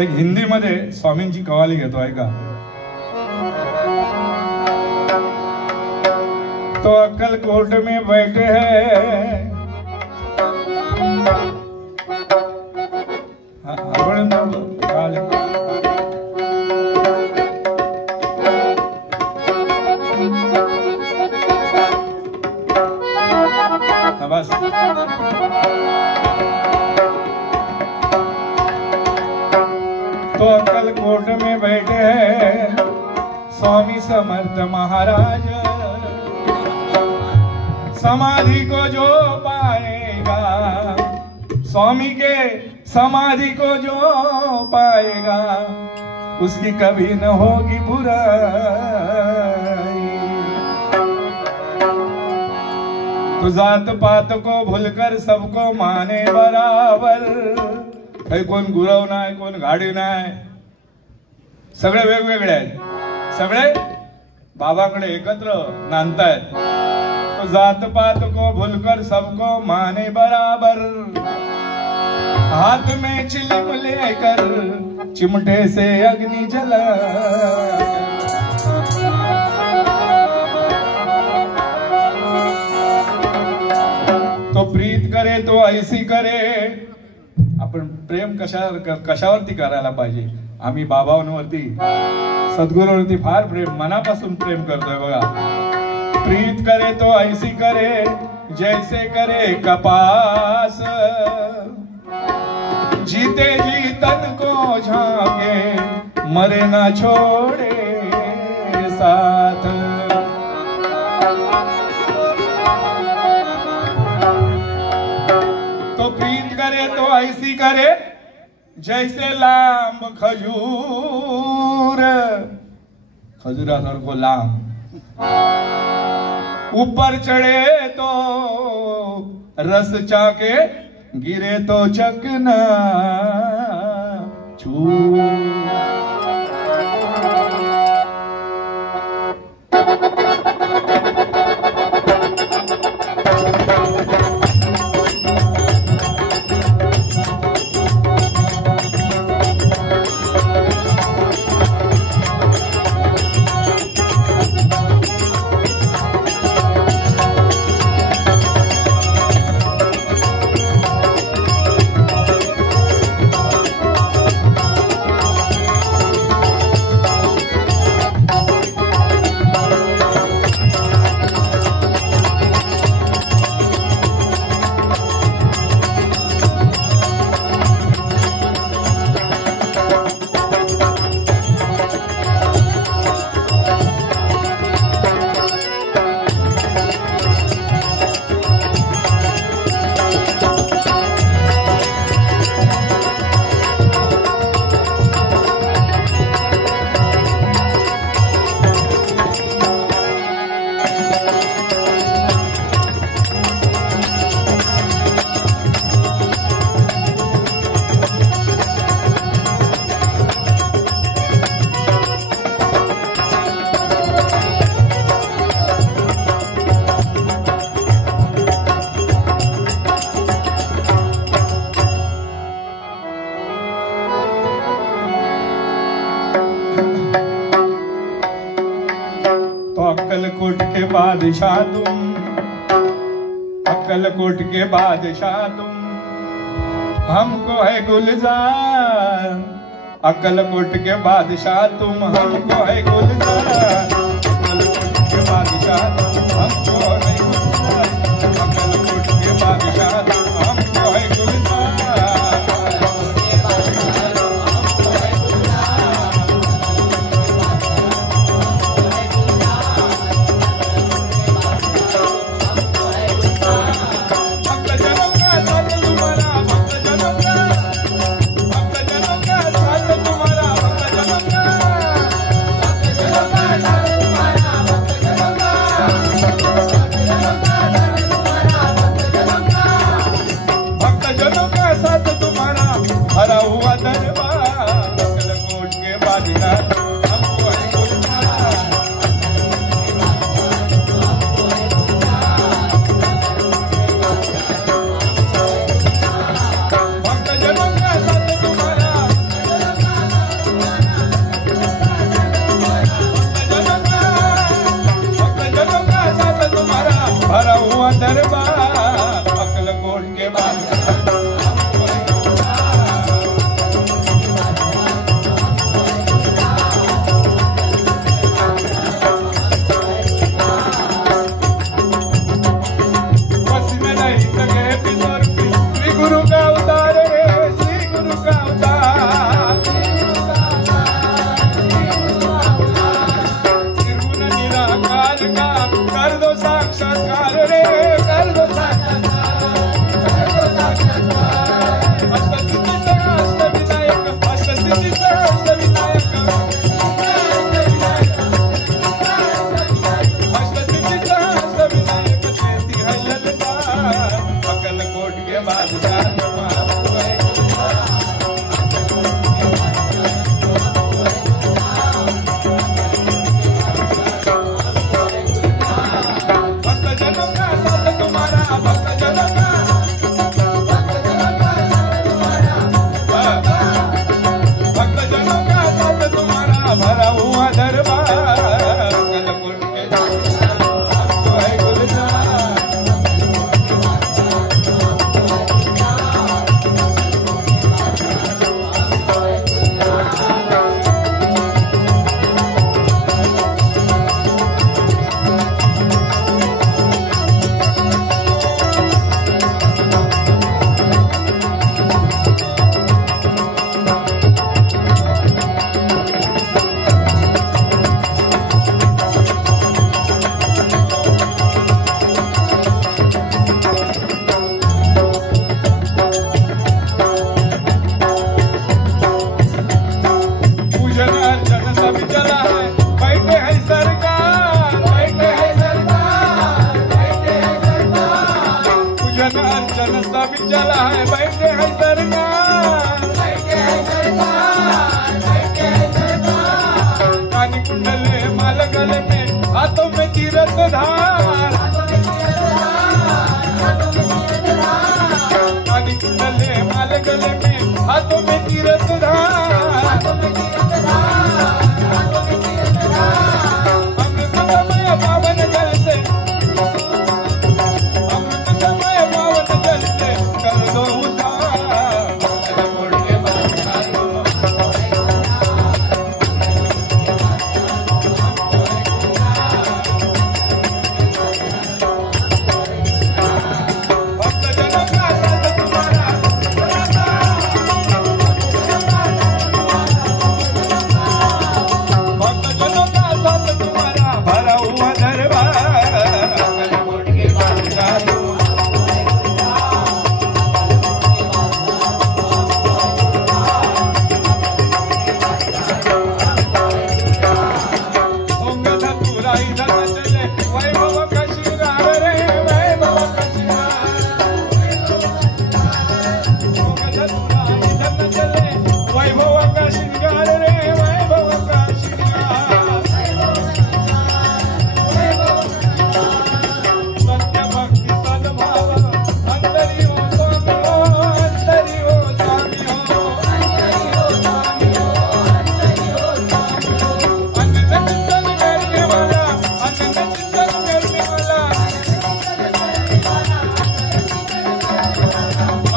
एक हिंदी मध्ये स्वामींची कवाली घेतो ऐका। तो अक्कलकोट में बैठे हैं बस तो अक्कलकोट में बैठे हैं स्वामी समर्थ महाराज। समाधि को जो पाएगा, स्वामी के समाधि को जो पाएगा, उसकी कभी न होगी बुराई। तो जात पात को भूलकर सबको माने बराबर। काही कोण गुरव नाही, कोण गाडी नाही, सगळे वेगवेगळे आहेत, सगळे बाबाकडे एकत्र नांदतायत। तो जात पात को भूलकर सबको माने बराबर। हाथ में चिलम लेकर चिमटे से अग्नि जला। तो प्रीत करे तो ऐसी करे। आपण प्रेम कशावरती करायला पाहिजे? आम्ही बाबांवरती, सद्गुरूंवरती फार प्रेम, मनापासून प्रेम करतोय बघा। प्रीत करे तो ऐसी करे जैसे करे कपास। जीते जी तन को झांके मरे ना छोड़े साथ। तो प्रीत करे तो ऐसी करे जैसे लांब खजूर। खजूरासारखो लांब। ऊपर चढ़े तो रस चाके, गिरे तो चकना चूर। अक्कलकोट के बादशाह तुम, अक्कलकोट के बादशाह तुम, हमको है गुलजार। अक्कलकोट के बादशाह तुम, हमको है गुलजार। अक्कलकोट के बादशाह तुम, हमको है गुलजार। अक्कलकोट के बादशाह तुम, हमको है गुलजार। चला है बैठे हैं सरकार, कानी कुंडले माल गले में, हाथों में तीरथ धार, कानी कुंडले माल गले में, हाथों में तीरथ धार, अमृत समय पावन जल से, अमृत समय पावन जल से कर दो उद्धार, मोड़ के बाहर भक्तजनों का साथ तुम्हारा, भक्तजनों का साथ तुम्हारा भरा हुआ दरबार, मोड़ के बाहर होंगे धतूरा इधर न चले, वैभव का श्रृंगार रे, वैभव का श्रृंगार, होंगे धतूरा इधर न चले, वैभव का श्रृंगार रे, वैभव का श्रृंगार, सत्य भक्ति सद्भाव अंतरी हो स्वामी हो, अंतरी हो स्वामी हो, अनंत चिंतन करने वाला, अनंत चिंतन करने वाला,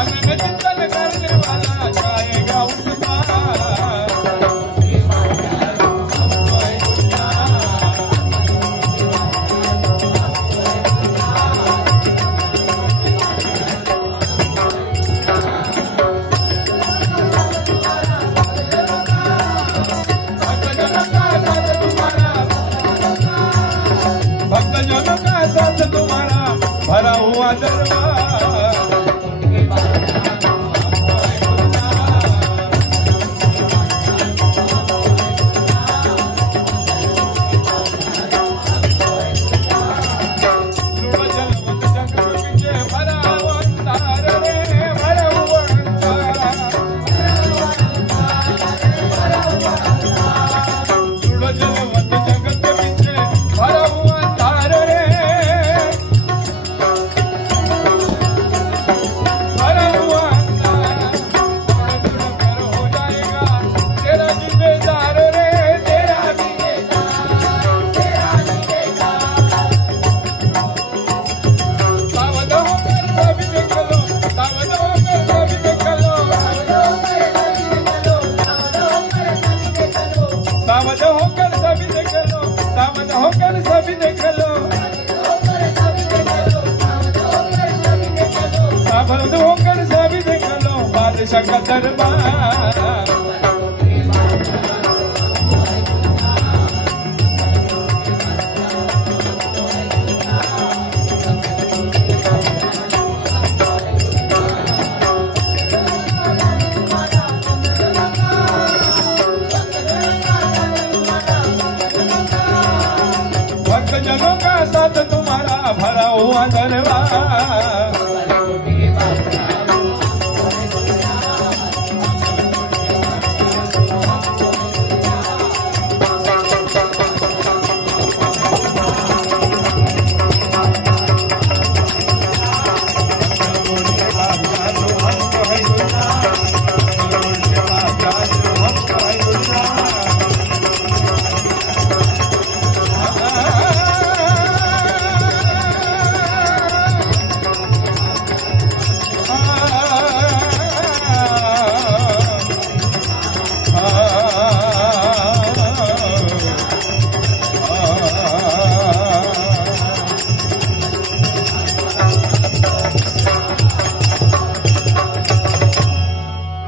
अनंत चिंतन करने वाला जाएगा उस पार, भक्तजनों का साथ तुम्हारा भरा हुआ दरबार, लूढ़ जलवंत जग पीछे भरा हुआ अंधार रे, भरा हुआ अंधार, लूढ़ जलवंत जग के पीछे भरा हुआ अंधार रे, भरा हुआ अंधार, थोड़ा थोड़ा कर हो जाएगा तेरा जिम्मेदार रे, तेरा सावध होकर सभी देख लो, सावध होकर सभी देख लो, सावध होकर सभी देख लो, सावध होकर सभी देख लो, सावध होकर सभी देख लो, बादशाह का दरबार।